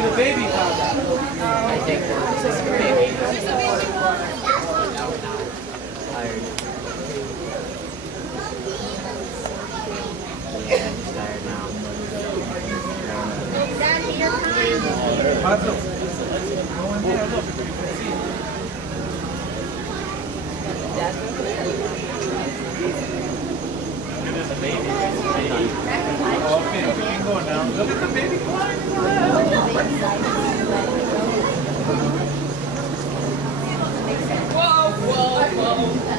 The baby panda. I think this is a baby. Tired. Yeah, he's tired now. There's a baby. Okay, we can go now. Look at the baby flying. Whoa, whoa, whoa.